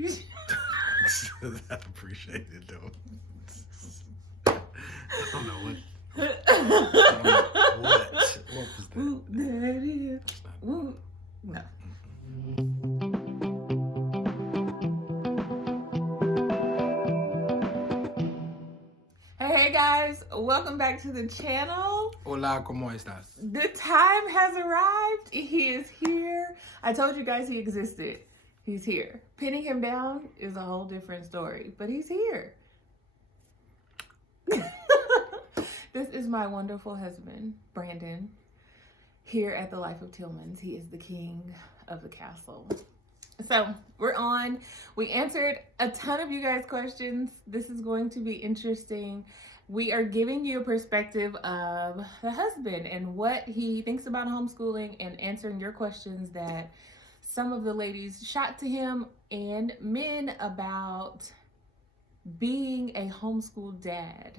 I appreciate it though. I don't know what. What was that? Ooh, there it is. Ooh. No. Hey guys, welcome back to the channel. Hola, ¿cómo estás? The time has arrived. He is here. I told you guys he existed. He's here. Pinning him down is a whole different story, but he's here. This is my wonderful husband, Brandon, here at the Life of Tillmans. He is the king of the castle. So we're on. We answered a ton of you guys' questions. This is going to be interesting. We are giving you a perspective of the husband and what he thinks about homeschooling and answering your questions that some of the ladies shot to him and men about being a homeschool dad.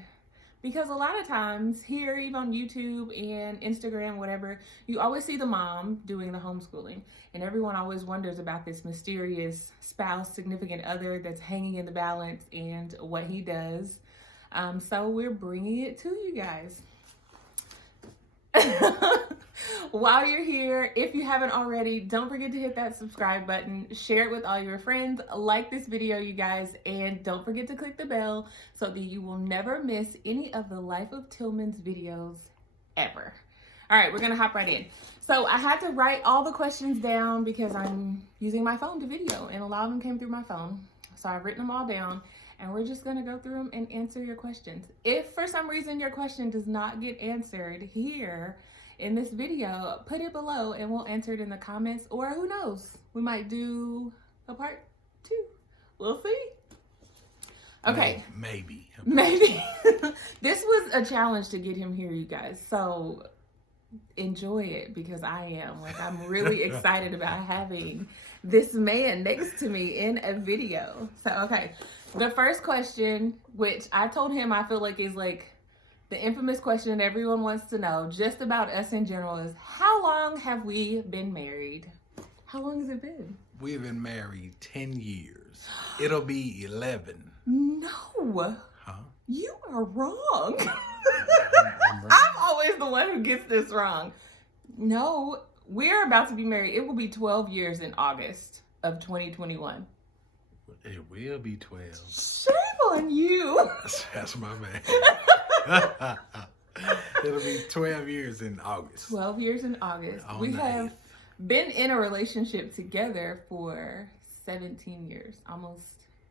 Because a lot of times here, even on YouTube and Instagram, whatever, you always see the mom doing the homeschooling. And everyone always wonders about this mysterious spouse, significant other that's hanging in the balance and what he does. So we're bringing it to you guys. While you're here, if you haven't already, don't forget to hit that subscribe button, share it with all your friends, like this video, you guys, and don't forget to click the bell so that you will never miss any of the Life of Tillmans videos ever. All right, we're gonna hop right in. So I had to write all the questions down because I'm using my phone to video, and a lot of them came through my phone. So I've written them all down, and we're just gonna go through them and answer your questions. If for some reason your question does not get answered here in this video, put it below and we'll answer it in the comments, or who knows, we might do a part 2. We'll see. Okay. Maybe. This was a challenge to get him here, you guys. So enjoy it, because I am. Like, I'm really excited about having this man next to me in a video. So, okay. The first question, which I told him I feel like is like the infamous question everyone wants to know, just about us in general, is how long have we been married? How long has it been? We've been married 10 years. It'll be 11. No. Huh? You are wrong. I'm right. I'm always the one who gets this wrong. No, we're about to be married. It will be 12 years in August of 2021. It will be 12. Shame on you. That's my man. It'll be 12 years in August. 12 years in August. On We the have 8th. been in a relationship together for 17 years, almost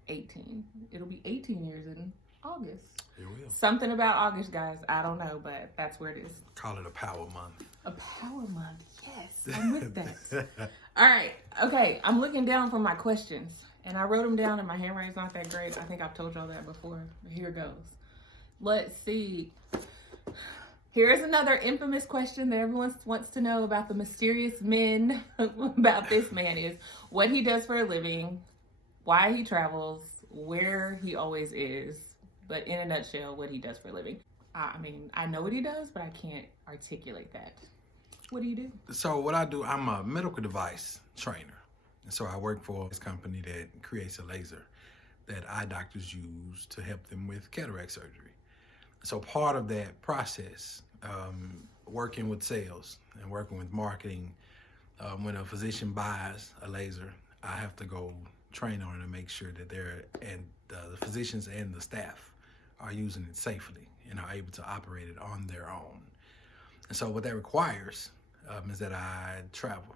18. It'll be 18 years in August. It will. Something about August, guys. I don't know, but that's where it is. Call it a power month. A power month. Yes, I'm with that. All right. Okay, I'm looking down for my questions, and I wrote them down, and my handwriting's not that great. I think I've told y'all that before. Here goes. Let's see. Here's another infamous question that everyone wants to know about the mysterious men, about this man, is what he does for a living, why he travels, where he always is, but in a nutshell, what he does for a living. I mean, I know what he does, but I can't articulate that. What do you do? So what I do, I'm a medical device trainer. And so I work for this company that creates a laser that eye doctors use to help them with cataract surgery. So part of that process, working with sales and working with marketing, when a physician buys a laser, I have to go train on it and make sure that the physicians and the staff are using it safely and are able to operate it on their own. And so what that requires is that I travel.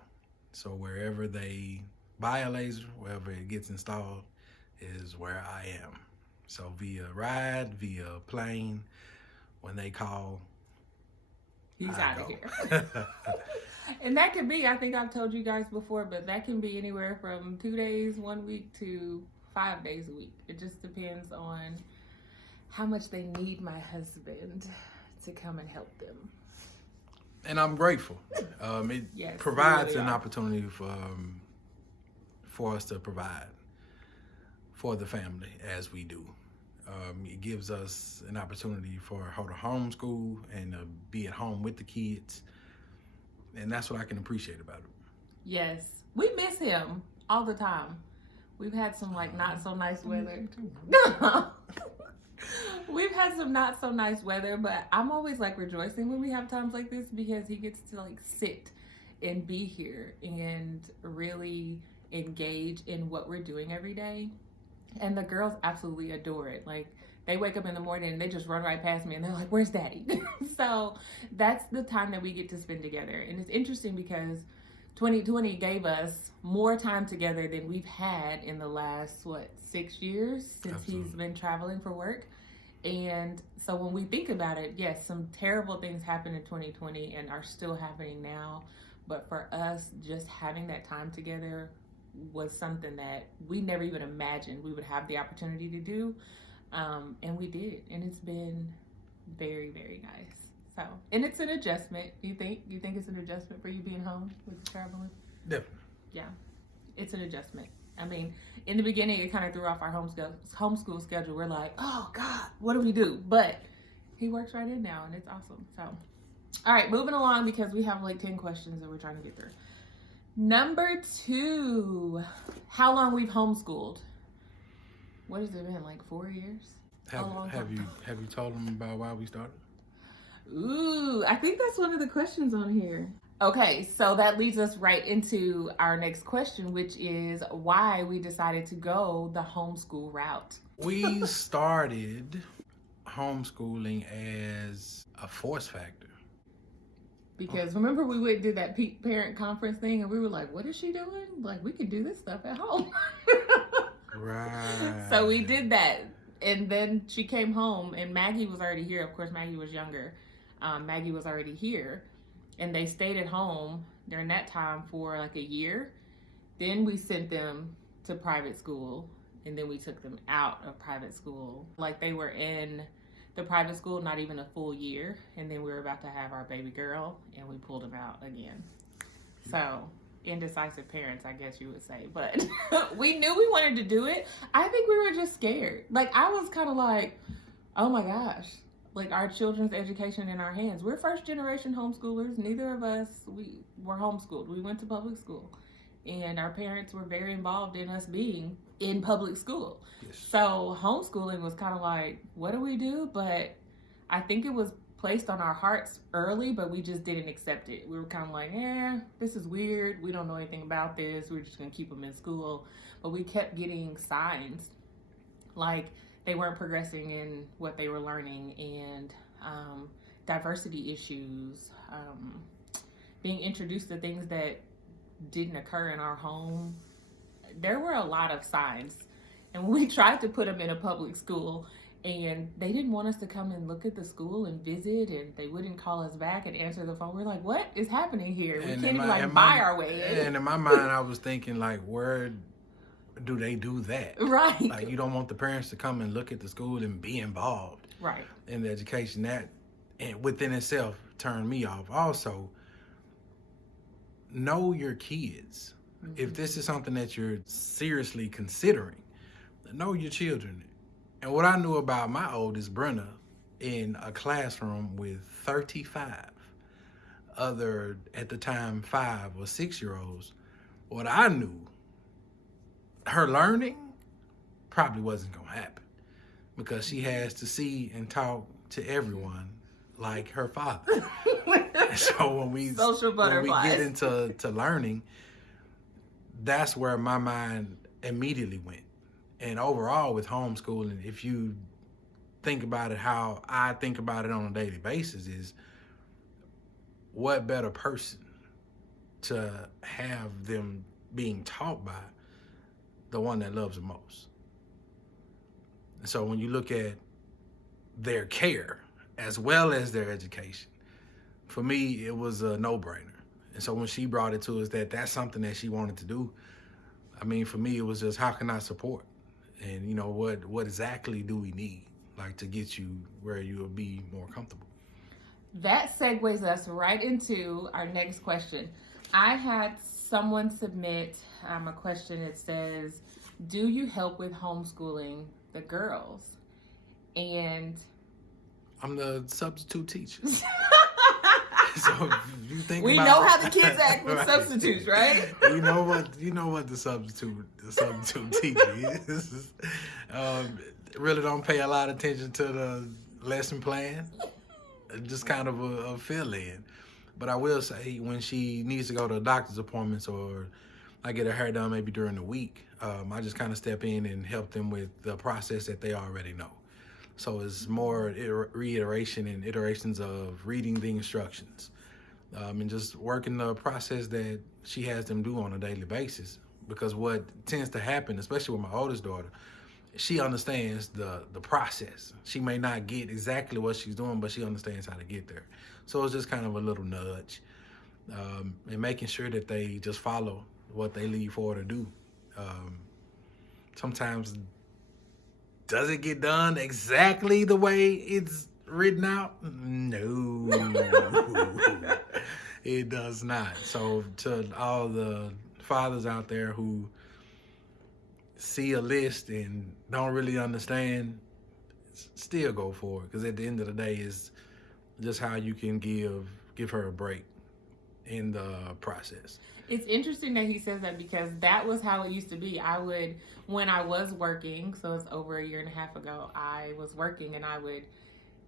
So wherever they buy a laser, wherever it gets installed, is where I am. So via ride, via plane, when they call, he's out of here. And that could be, I think I've told you guys before, but that can be anywhere from 2 days, 1 week, to 5 days a week. It just depends on how much they need my husband to come and help them. And I'm grateful. It Yes, provides really an are. opportunity for us to provide for the family as we do. It gives us an opportunity for her to homeschool and be at home with the kids. And that's what I can appreciate about it. Yes, we miss him all the time. We've had some like not so nice weather. We've had some not so nice weather, but I'm always like rejoicing when we have times like this because he gets to like sit and be here and really engage in what we're doing every day. And the girls absolutely adore it. Like, they wake up in the morning and they just run right past me and they're like, where's daddy? So that's the time that we get to spend together. And it's interesting because 2020 gave us more time together than we've had in the last, 6 years since Absolutely. he's been traveling for work. And so when we think about it, yes, some terrible things happened in 2020 and are still happening now. But for us, just having that time together was something that we never even imagined we would have the opportunity to do. And we did. And it's been very, very nice. So, and it's an adjustment. You think it's an adjustment for you being home with traveling? Definitely. Yeah, it's an adjustment. I mean, in the beginning, it kind of threw off our homeschool schedule. We're like, oh God, what do we do? But he works right in now, and it's awesome. So, all right, moving along because we have like 10 questions that we're trying to get through. Number 2, how long we've homeschooled. What has it been, like 4 years? Have you told them about why we started? Ooh, I think that's one of the questions on here. Okay, so that leads us right into our next question, which is why we decided to go the homeschool route. We started homeschooling as a force factor. Because remember we went and did that parent conference thing and we were like, what is she doing? Like, we could do this stuff at home. Right. So we did that. And then she came home and Maggie was already here. Of course, Maggie was younger. Maggie was already here. And they stayed at home during that time for like a year. Then we sent them to private school. And then we took them out of private school. Like, they were in the private school not even a full year. And then we were about to have our baby girl. And we pulled them out again. So, indecisive parents, I guess you would say. But we knew we wanted to do it. I think we were just scared. Like, I was kind of like, oh my gosh. Like, our children's education in our hands. We're first generation homeschoolers. Neither of us, we were homeschooled. We went to public school. And our parents were very involved in us being in public school. Yes. So homeschooling was kind of like, what do we do? But I think it was placed on our hearts early, but we just didn't accept it. We were kind of like, this is weird. We don't know anything about this. We're just going to keep them in school. But we kept getting signs like they weren't progressing in what they were learning, and diversity issues, being introduced to things that didn't occur in our home. There were a lot of signs. And we tried to put them in a public school, and they didn't want us to come and look at the school and visit, and they wouldn't call us back and answer the phone. We're like, what is happening here? We can't even buy our way in. And in my mind, I was thinking, like, where do they do that? Right. Like, you don't want the parents to come and look at the school and be involved Right. in the education. That, and within itself, turned me off. Also, know your kids. Mm-hmm. If this is something that you're seriously considering, know your children. And what I knew about my oldest, Brenna, in a classroom with 35 other, at the time, 5 or 6 year olds, what I knew, her learning probably wasn't going to happen because she has to see and talk to everyone like her father. So when we get into learning, that's where my mind immediately went. And overall with homeschooling, if you think about it how I think about it on a daily basis, is what better person to have them being taught by the one that loves them most. And so when you look at their care as well as their education, for me, it was a no-brainer. And so when she brought it to us that that's something that she wanted to do, I mean, for me, it was just, how can I support? And, you know, what exactly do we need, like, to get you where you will be more comfortable? That segues us right into our next question. I had someone submit a question that says, do you help with homeschooling the girls? And I'm the substitute teacher. So if you think We about know how the kids act with Right. substitutes, right? You know what the substitute teacher is. Really don't pay a lot of attention to the lesson plan. Just kind of a fill in. But I will say when she needs to go to doctor's appointments or I get her hair done maybe during the week, I just kind of step in and help them with the process that they already know. So it's more reiteration and iterations of reading the instructions and just working the process that she has them do on a daily basis. Because what tends to happen, especially with my oldest daughter, she understands the process. She may not get exactly what she's doing, but she understands how to get there. So it's just kind of a little nudge and making sure that they just follow what they leave for her to do. Sometimes does it get done exactly the way it's written out? No, it does not. So to all the fathers out there who see a list and don't really understand, still go for it, because at the end of the day, it's just how you can give her a break in the process. It's interesting that he says that because that was how it used to be. When I was working, so it's over a year and a half ago, I was working and I would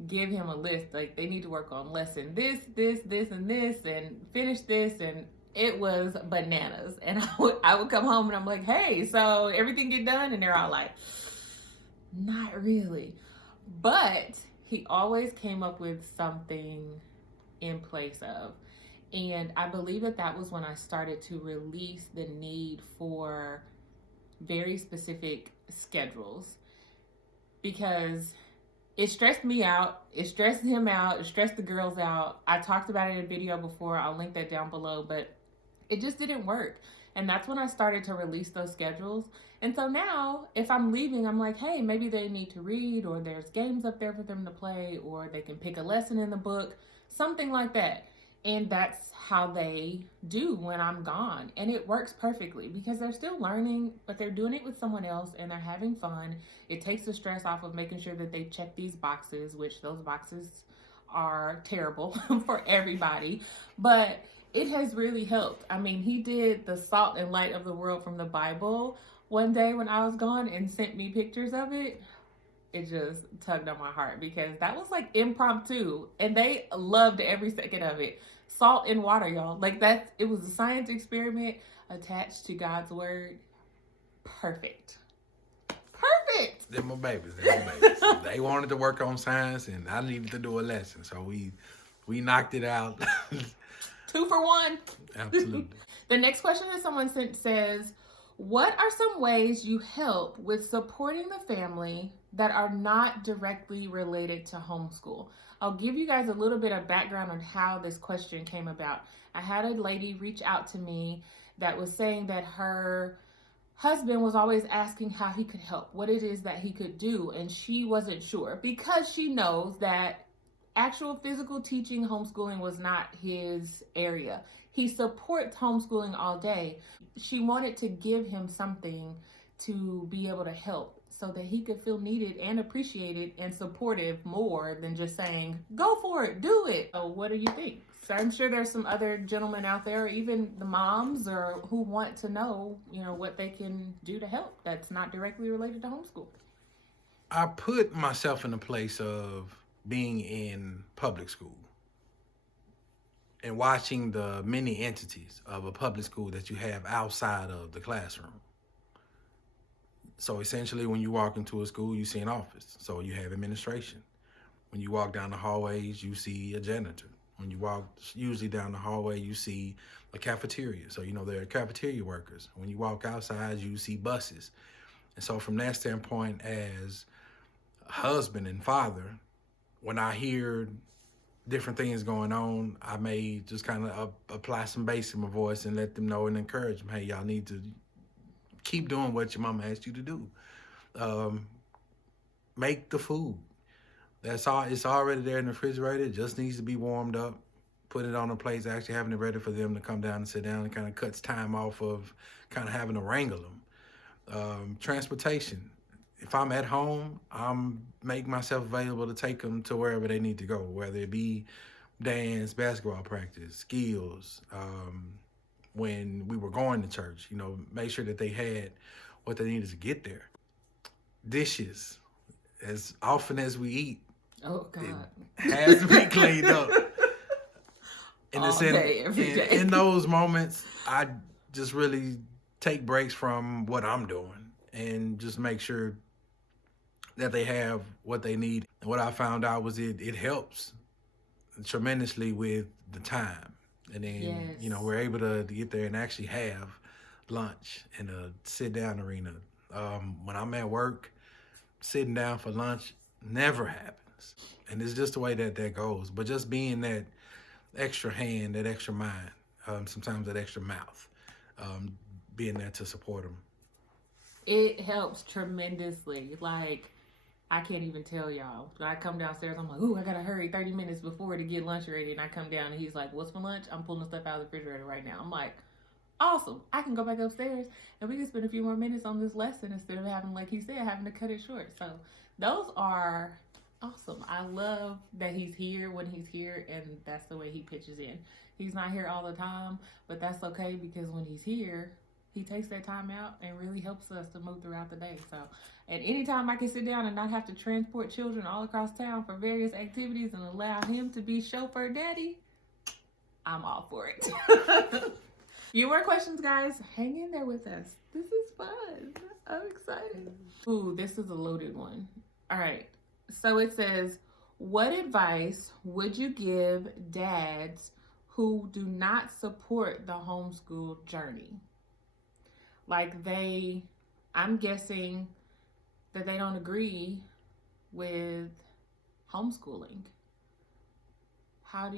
give him a list, like they need to work on lesson this, and this, and finish this, and it was bananas. And I would come home and I'm like, hey, so everything get done? And they're all like, not really. But he always came up with something in place of. And I believe that was when I started to release the need for very specific schedules, because it stressed me out, it stressed him out, it stressed the girls out. I talked about it in a video before, I'll link that down below, but it just didn't work. And that's when I started to release those schedules. And so now, if I'm leaving, I'm like, hey, maybe they need to read, or there's games up there for them to play, or they can pick a lesson in the book, something like that. And that's how they do when I'm gone. And it works perfectly because they're still learning, but they're doing it with someone else and they're having fun. It takes the stress off of making sure that they check these boxes, which those boxes are terrible for everybody. But it has really helped. I mean, he did the salt and light of the world from the Bible one day when I was gone and sent me pictures of it. It just tugged on my heart because that was like impromptu and they loved every second of it. Salt and water, y'all. Like it was a science experiment attached to God's word. Perfect. Perfect. They're my babies. They wanted to work on science and I needed to do a lesson. So we knocked it out. 2 for 1. Absolutely. The next question that someone sent says, what are some ways you help with supporting the family that are not directly related to homeschool? I'll give you guys a little bit of background on how this question came about. I had a lady reach out to me that was saying that her husband was always asking how he could help, what it is that he could do, and she wasn't sure because she knows that actual physical teaching homeschooling was not his area. He supports homeschooling all day. She wanted to give him something to be able to help so that he could feel needed and appreciated and supportive more than just saying, go for it, do it. So what do you think? So I'm sure there's some other gentlemen out there, or even the moms or who want to know, what they can do to help that's not directly related to homeschool. I put myself in the place of being in public school and watching the many entities of a public school that you have outside of the classroom. So essentially, when you walk into a school, you see an office. So you have administration. When you walk down the hallways, you see a janitor. When you walk usually down the hallway, you see a cafeteria. So, there are cafeteria workers. When you walk outside, you see buses. And so from that standpoint, as a husband and father, when I hear different things going on, I may just kind of apply some bass in my voice and let them know and encourage them, hey, y'all need to keep doing what your mama asked you to do. Make the food. That's all. It's already there in the refrigerator. It just needs to be warmed up. Put it on a plate, actually having it ready for them to come down and sit down. It kind of cuts time off of kind of having to wrangle them. Transportation. If I'm at home, I'm making myself available to take them to wherever they need to go, whether it be dance, basketball practice, skills. When we were going to church, make sure that they had what they needed to get there. Dishes, as often as we eat, Oh God, it has to be cleaned up. All day, every day. In those moments, I just really take breaks from what I'm doing and just make sure that they have what they need. And what I found out was it helps tremendously with the time. And then, Yes. We're able to get there and actually have lunch in a sit-down arena. When I'm at work, sitting down for lunch never happens. And it's just the way that goes. But just being that extra hand, that extra mind, sometimes that extra mouth, being there to support them. It helps tremendously. Like, I can't even tell y'all. When I come downstairs, I'm like, ooh, I gotta hurry 30 minutes before to get lunch ready. And I come down and he's like, what's for lunch? I'm pulling stuff out of the refrigerator right now. I'm like, awesome. I can go back upstairs and we can spend a few more minutes on this lesson instead of having, like he said, having to cut it short. So those are awesome. I love that he's here when he's here, and that's the way he pitches in. He's not here all the time, but that's okay, because when he's here, he takes that time out and really helps us to move throughout the day. So, and anytime I can sit down and not have to transport children all across town for various activities and allow him to be chauffeur daddy, I'm all for it. Few more questions, guys. Hang in there with us. This is fun. I'm excited. Ooh, this is a loaded one. All right. So it says, what advice would you give dads who do not support the homeschool journey? Like I'm guessing that they don't agree with homeschooling. I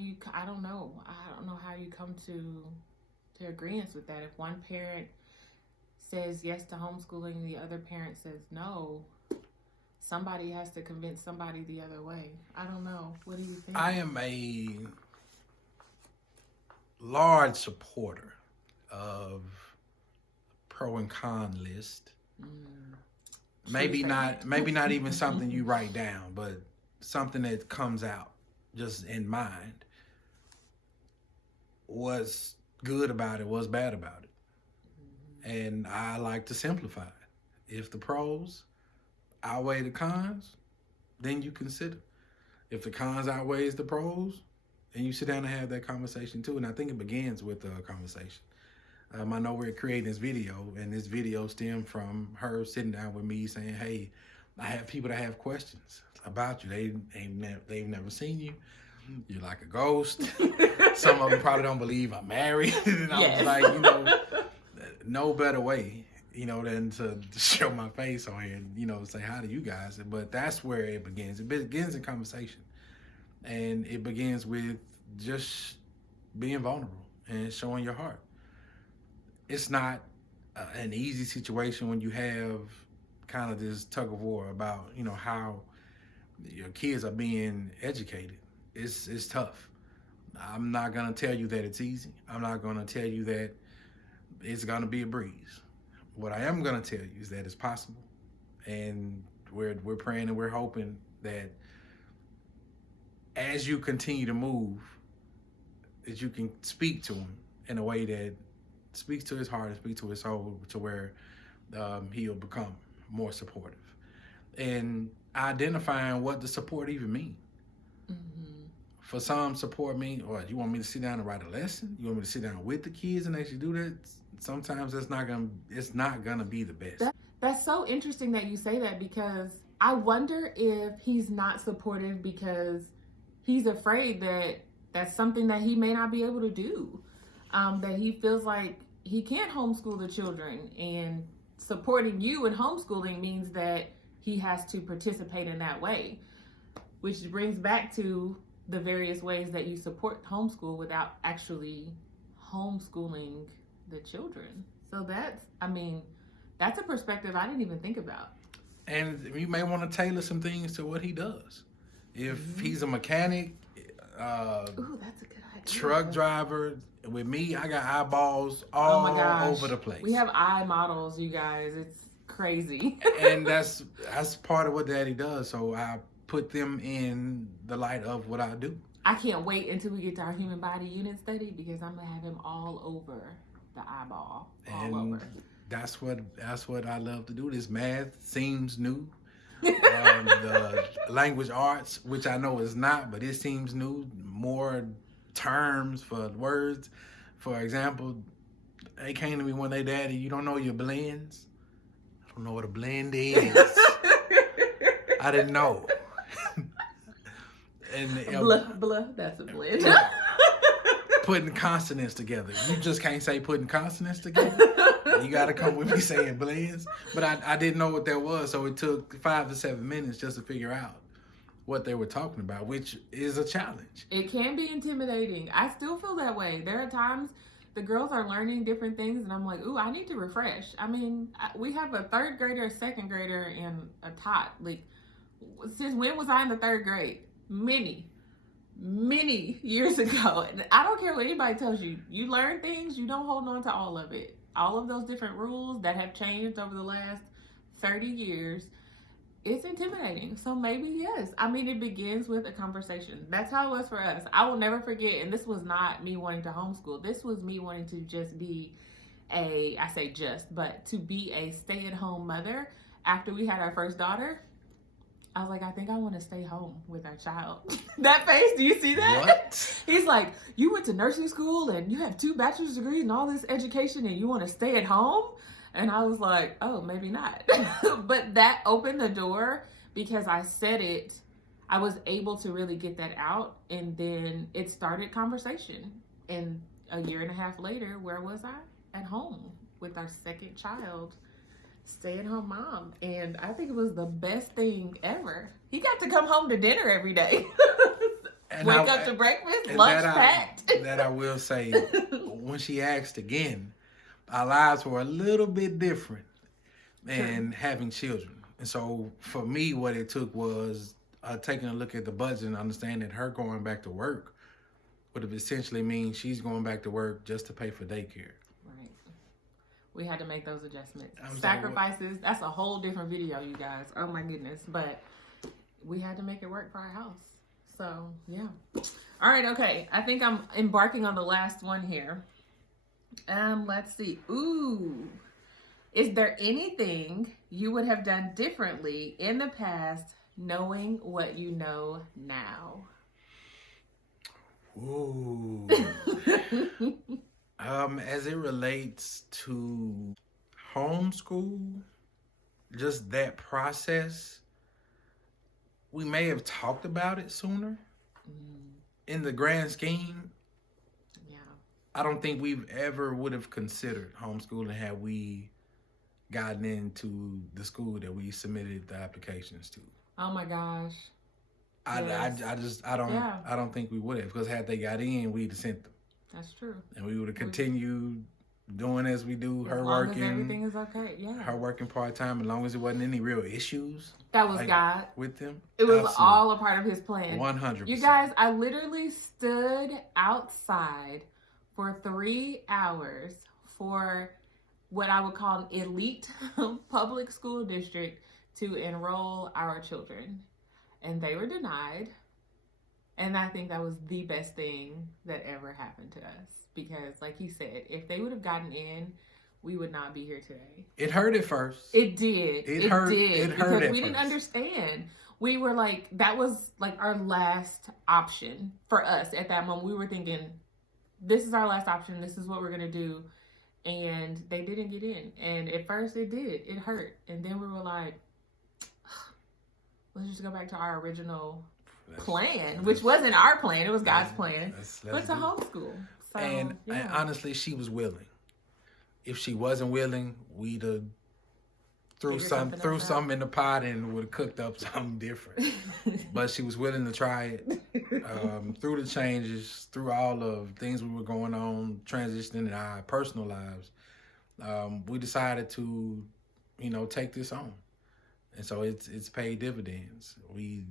don't know how you come to agreement with that. If one parent says yes to homeschooling and the other parent says no, somebody has to convince somebody the other way. I don't know. What do you think? I am a large supporter of pro and con list. Maybe not even something you write down, but something that comes out just in mind. What's good about it, what's bad about it. And I like to simplify it. If the pros outweigh the cons, then you consider. If the cons outweighs the pros, then you sit down and have that conversation too. And I think it begins with a conversation. I know we're creating this video, and this video stemmed from her sitting down with me saying, hey, I have people that have questions about you. They've never seen you. You're like a ghost. Some of them probably don't believe I'm married. And I was like, no better way, than to show my face on here and, say hi to you guys. But that's where it begins. It begins in conversation. And it begins with just being vulnerable and showing your heart. It's not an easy situation when you have kind of this tug of war about, how your kids are being educated. It's tough. I'm not going to tell you that it's easy. I'm not going to tell you that it's going to be a breeze. What I am going to tell you is that it's possible. And we're praying and we're hoping that as you continue to move, that you can speak to him in a way that speaks to his heart and speaks to his soul, to where he'll become more supportive. And identifying what the support even means. Mm-hmm. For some, support means, or you want me to sit down and write a lesson? You want me to sit down with the kids and actually do that? Sometimes it's not gonna be the best. That's so interesting that you say that, because I wonder if he's not supportive because he's afraid that that's something that he may not be able to do. That he feels like he can't homeschool the children, and supporting you in homeschooling means that he has to participate in that way, which brings back to the various ways that you support homeschool without actually homeschooling the children. So that's a perspective I didn't even think about. And you may want to tailor some things to what he does. If he's a mechanic, ooh, that's a good idea. Truck driver. With me, I got eyeballs all over the place. We have eye models, you guys. It's crazy. And that's part of what Daddy does. So I put them in the light of what I do. I can't wait until we get to our human body unit study because I'm gonna have him all over the eyeball, all over. That's what I love to do. This math seems new. The language arts, which I know is not, but it seems new. More terms for words. For example, they came to me one day, Daddy, you don't know your blends? I don't know what a blend is. I didn't know. And blah, that's a blend. Putting consonants together. You just can't say putting consonants together. You got to come with me saying blends. But I didn't know what that was, so it took 5 to 7 minutes just to figure out what they were talking about, which is a challenge. It can be intimidating. I still feel that way. There are times the girls are learning different things, and I'm like, ooh, I need to refresh. I mean, we have a 3rd grader, a 2nd grader, and a tot. Like, since when was I in the 3rd grade? Many years ago. And I don't care what anybody tells you. You learn things, you don't hold on to all of it. All of those different rules that have changed over the last 30 years, it's intimidating. So maybe, yes. I mean, it begins with a conversation. That's how it was for us. I will never forget, and this was not me wanting to homeschool. This was me wanting to just be to be a stay-at-home mother. After we had our first daughter, I was like, I think I want to stay home with our child. That face, do you see that? What? He's like, you went to nursing school and you have 2 bachelor's degrees and all this education and you want to stay at home? And I was like, oh, maybe not. But that opened the door because I said it. I was able to really get that out. And then it started conversation. And a year and a half later, where was I? At home with our 2nd child. Stay-at-home mom, and I think it was the best thing ever. He got to come home to dinner every day. Wake up to breakfast, lunch packed. That I will say, when she asked again, our lives were a little bit different than having children. And so for me, what it took was taking a look at the budget and understanding that her going back to work would have essentially means she's going back to work just to pay for daycare. We had to make those adjustments. Sacrifices, that's a whole different video, you guys. Oh my goodness. But we had to make it work for our house. So, yeah. All right, okay. I think I'm embarking on the last one here. Let's see. Ooh. Is there anything you would have done differently in the past knowing what you know now? Ooh. As it relates to homeschool, just that process, we may have talked about it sooner. In the grand scheme, I don't think we've ever would have considered homeschooling had we gotten into the school that we submitted the applications to. Oh my gosh. I don't think we would have, because had they got in, we'd have sent them. That's true. And we would have continued doing as we do. Her working. As everything is okay. Yeah. Her working part-time, as long as it wasn't any real issues. That was God. With them. It was all a part of his plan. 100%. You guys, I literally stood outside for 3 hours for what I would call an elite public school district to enroll our children. And they were denied. And I think that was the best thing that ever happened to us. Because, like he said, if they would have gotten in, we would not be here today. It hurt at first. It did. It hurt. It hurt because we didn't understand. We were like, that was like our last option for us at that moment. We were thinking, this is our last option. This is what we're going to do. And they didn't get in. And at first it did. It hurt. And then we were like, let's just go back to our original plan, which wasn't our plan. It was God's plan. But to homeschool. So, and honestly, she was willing. If she wasn't willing, we'd have threw something in the pot and would have cooked up something different. But she was willing to try it. Through the changes, through all of things we were going on, transitioning in our personal lives, we decided to, take this on. And so it's paid dividends. We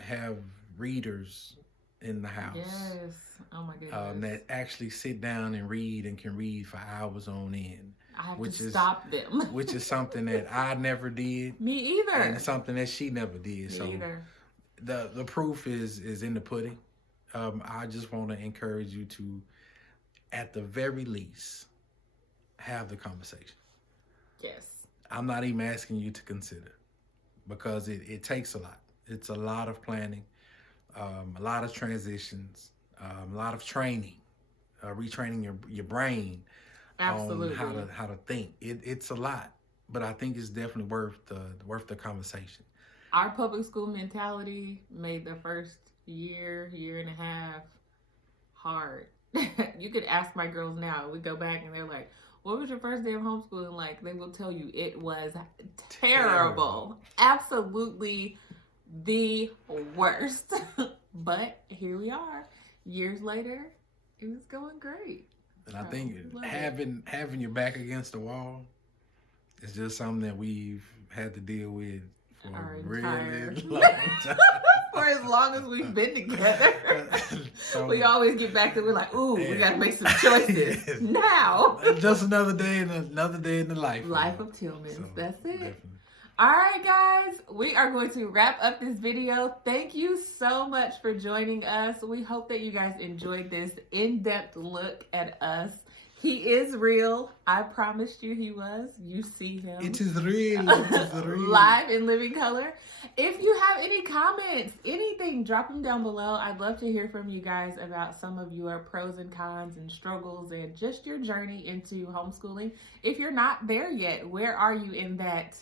have readers in the house. Yes. Oh my goodness. That actually sit down and read and can read for hours on end. I have to stop them. Which is something that I never did. Me either. And it's something that she never did. Me either. The proof is in the pudding. I just want to encourage you to, at the very least, have the conversation. Yes. I'm not even asking you to consider, because it takes a lot. It's a lot of planning, a lot of transitions, a lot of training, retraining your brain. Absolutely. On how to think. It's a lot, but I think it's definitely worth the conversation. Our public school mentality made the first year and a half hard. You could ask my girls now. We go back and they're like, "What was your first day of homeschooling like?" They will tell you it was terrible. Absolutely the worst. But here we are. Years later, it was going great. And I think having your back against the wall is just something that we've had to deal with for a really long time. For as long as we've been together. So, we always get back to, we're like, ooh, we got to make some choices now. Just another day in the life. Life of Tillmans. So, that's it. Definitely. All right, guys, we are going to wrap up this video. Thank you so much for joining us. We hope that you guys enjoyed this in-depth look at us. He is real. I promised you he was. You see him. It is real. It is real. Live in living color. If you have any comments, anything, drop them down below. I'd love to hear from you guys about some of your pros and cons and struggles and just your journey into homeschooling. If you're not there yet, where are you in that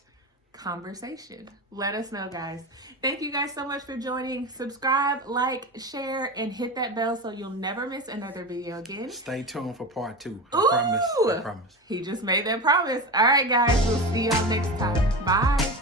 conversation? Let us know, guys. Thank you guys so much for joining. Subscribe, like, share, and hit that bell so you'll never miss another video again. Stay tuned for part 2. Ooh! I promise. He just made that promise. All right, guys, we'll see y'all next time. Bye.